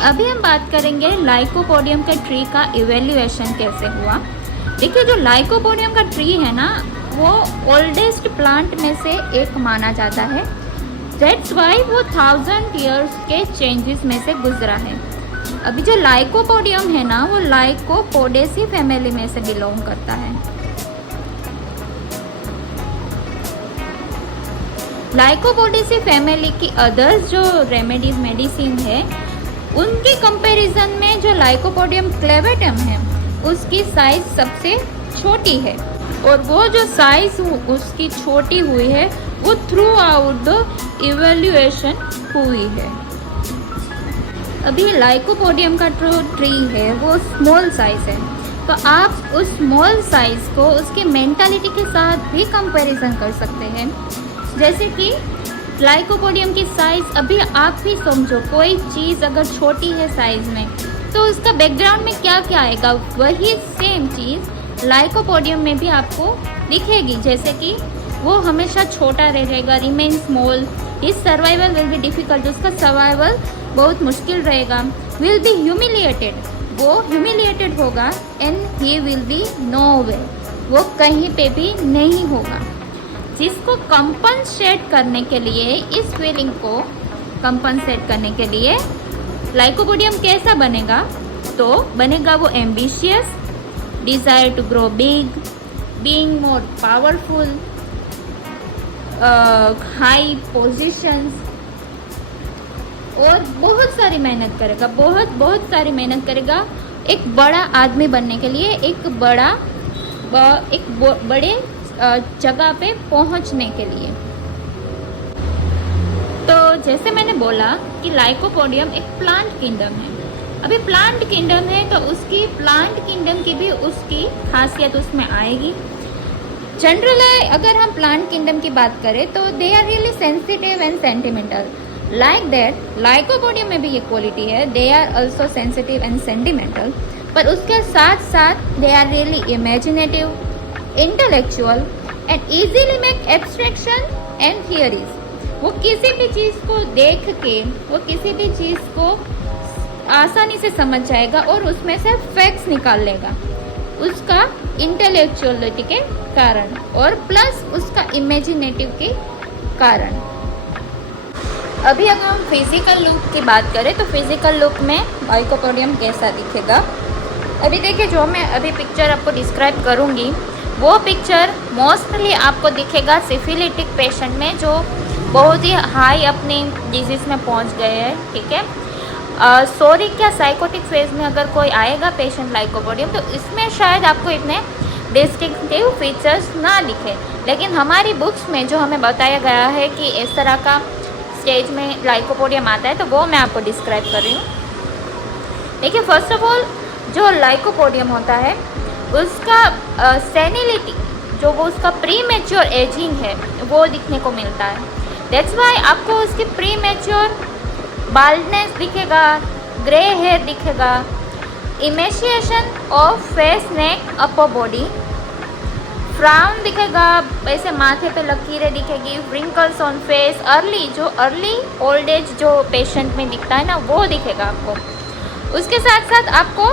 अभी हम बात करेंगे लाइकोपोडियम के ट्री का इवेल्युएशन कैसे हुआ। देखिए, जो लाइकोपोडियम का ट्री है ना, वो ओल्डेस्ट प्लांट में से एक माना जाता है। दैट्स वाई वो 1000 ईयर्स के चेंजेस में से गुजरा है। अभी जो लाइकोपोडियम है ना, वो लाइकोपोडेसी फैमिली में से बिलोंग करता है। लाइकोपोडेसी फैमिली की अदर्स जो रेमेडीज मेडिसिन है, उनकी कंपैरिजन में जो लाइकोपोडियम क्लेवेटम है उसकी साइज सबसे छोटी है, और वो जो साइज उसकी छोटी हुई है वो थ्रू आउट द इवेल्युएशन हुई है। अभी लाइकोपोडियम का जो ट्री है वो स्मॉल साइज है, तो आप उस स्मॉल साइज को उसकी मेंटालिटी के साथ भी कंपैरिजन कर सकते हैं। जैसे कि लाइकोपोडियम की साइज, अभी आप भी समझो, कोई चीज़ अगर छोटी है साइज में तो उसका बैकग्राउंड में क्या क्या आएगा, वही सेम चीज़ लाइकोपोडियम में भी आपको दिखेगी। जैसे कि वो हमेशा छोटा रहेगा, remain small, his survival will be difficult, उसका सर्वाइवल बहुत मुश्किल रहेगा। विल बी ह्यूमिलिएटेड, वो ह्यूमिलिएटेड होगा, and he will be nowhere, वो कहीं पे भी नहीं होगा। जिसको कंपनसेट करने के लिए, इस फीलिंग को कंपनसेट करने के लिए लाइकोपोडियम कैसा बनेगा, तो बनेगा वो ambitious, desire to grow big, being more powerful, high positions, और बहुत सारी मेहनत करेगा, बहुत सारी मेहनत करेगा एक बड़ा आदमी बनने के लिए, एक बड़े जगह पे पहुंचने के लिए। तो जैसे मैंने बोला कि लाइकोपोडियम एक प्लांट किंगडम है। अभी प्लांट किंगडम है तो उसकी प्लांट किंगडम की भी उसकी खासियत उसमें आएगी। जनरली अगर हम प्लांट किंगडम की बात करें तो they are really sensitive and sentimental, like that lycopodium में भी ये क्वालिटी है, they are also sensitive and sentimental, पर उसके साथ साथ they are really imaginative, intellectual and easily make abstraction and theories. वो किसी भी चीज़ को देख के, वो किसी भी चीज़ को आसानी से समझ जाएगा और उसमें से फैक्ट्स निकाल लेगा, उसका इंटेलेक्चुअलिटी के कारण और प्लस उसका इमेजिनेटिव के कारण। अभी अगर हम फिजिकल लुक की बात करें तो फिजिकल लुक में लाइकोपोडियम कैसा दिखेगा, अभी देखिए, जो मैं अभी पिक्चर आपको डिस्क्राइब करूँगी वो पिक्चर मोस्टली आपको दिखेगा सिफिलिटिक पेशेंट में, जो बहुत ही हाई अपनी डिजीज़ में पहुंच गए हैं। ठीक है, सोरिक या साइकोटिक फेज में अगर कोई आएगा पेशेंट लाइकोपोडियम, तो इसमें शायद आपको इतने डिस्टिंक्टिव फीचर्स ना दिखे, लेकिन हमारी बुक्स में जो हमें बताया गया है कि इस तरह का स्टेज में लाइकोपोडियम आता है, तो वो मैं आपको डिस्क्राइब कर रही हूँ। देखिए, फर्स्ट ऑफ ऑल जो लाइकोपोडियम होता है उसका सेनिलिटी, जो वो उसका प्री मैच्योर एजिंग है, वो दिखने को मिलता है। दैट्स वाई आपको उसकी प्री मैच्योर बाल्डनेस दिखेगा, ग्रे हेयर दिखेगा, emaciation of face, neck, upper body, frown दिखेगा, ऐसे माथे पे लकीरें दिखेगी, wrinkles on face, early old age जो पेशेंट में दिखता है ना, वो दिखेगा आपको। उसके साथ साथ आपको,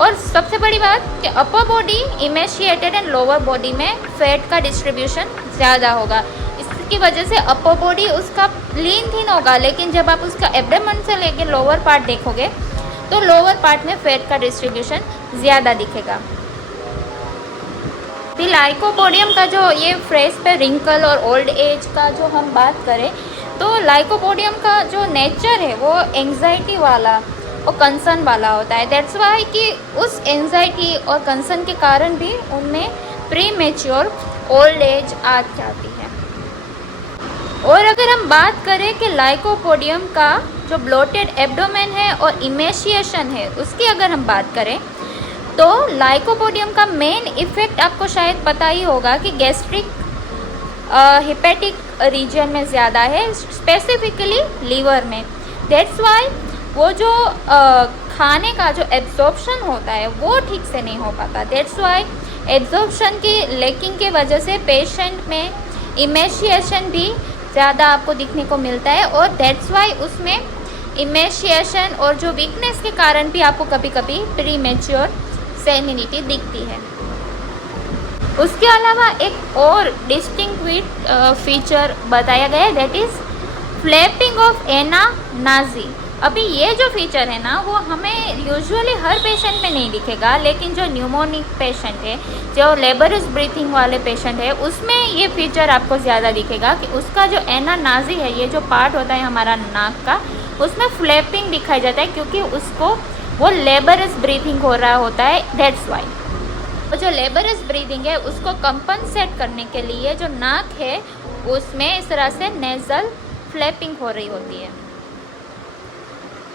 और सबसे बड़ी बात कि upper body emaciated and lower body में फैट का डिस्ट्रीब्यूशन ज़्यादा होगा। इसकी वजह से अपर बॉडी उसका लीन थिन होगा, लेकिन जब आप उसका एब्डोमेन से लेके लोअर पार्ट देखोगे तो लोअर पार्ट में फैट का डिस्ट्रीब्यूशन ज़्यादा दिखेगा। फिर लाइकोपोडियम का जो ये फेस पे रिंकल और ओल्ड एज का जो हम बात करें, तो लाइकोपोडियम का जो नेचर है वो एंग्जाइटी वाला और कंसर्न वाला होता है। दैट्स वाई कि उस एंजाइटी और कंसर्न के कारण भी उनमें प्री मैच्योर ओल्ड एज आ जाती है। और अगर हम बात करें कि लाइकोपोडियम का जो ब्लोटेड एब्डोमेन है और इमेशिएशन है, उसकी अगर हम बात करें तो लाइकोपोडियम का मेन इफेक्ट आपको शायद पता ही होगा कि गैस्ट्रिक हिपेटिक रीजन में ज़्यादा है, स्पेसिफिकली लीवर में। दैट्स वाई वो जो खाने का जो एब्जॉर्प्शन होता है वो ठीक से नहीं हो पाता। दैट्स वाई एब्जॉर्प्शन की लैकिंग के वजह से पेशेंट में इमेशिएशन भी ज़्यादा आपको दिखने को मिलता है, और दैट्स वाई उसमें इमेशिएशन और जो वीकनेस के कारण भी आपको कभी कभी प्रीमेच्योर सेनिनिटी दिखती है। उसके अलावा एक और डिस्टिंक्विट फीचर बताया गया है, दैट इज फ्लैपिंग ऑफ एना नाजी। अभी ये जो फीचर है ना वो हमें यूजुअली हर पेशेंट में नहीं दिखेगा, लेकिन जो न्यूमोनिक पेशेंट है, जो लेबरस ब्रीथिंग वाले पेशेंट है, उसमें ये फीचर आपको ज़्यादा दिखेगा कि उसका जो एना नाजी है, ये जो पार्ट होता है हमारा नाक का, उसमें फ्लैपिंग दिखाई जाता है, क्योंकि उसको वो लेबरस ब्रीथिंग हो रहा होता है, दैट्स वाई। और जो लेबरस ब्रीदिंग है उसको कंपनसेट करने के लिए जो नाक है उसमें इस तरह से नेज़ल फ्लैपिंग हो रही होती है।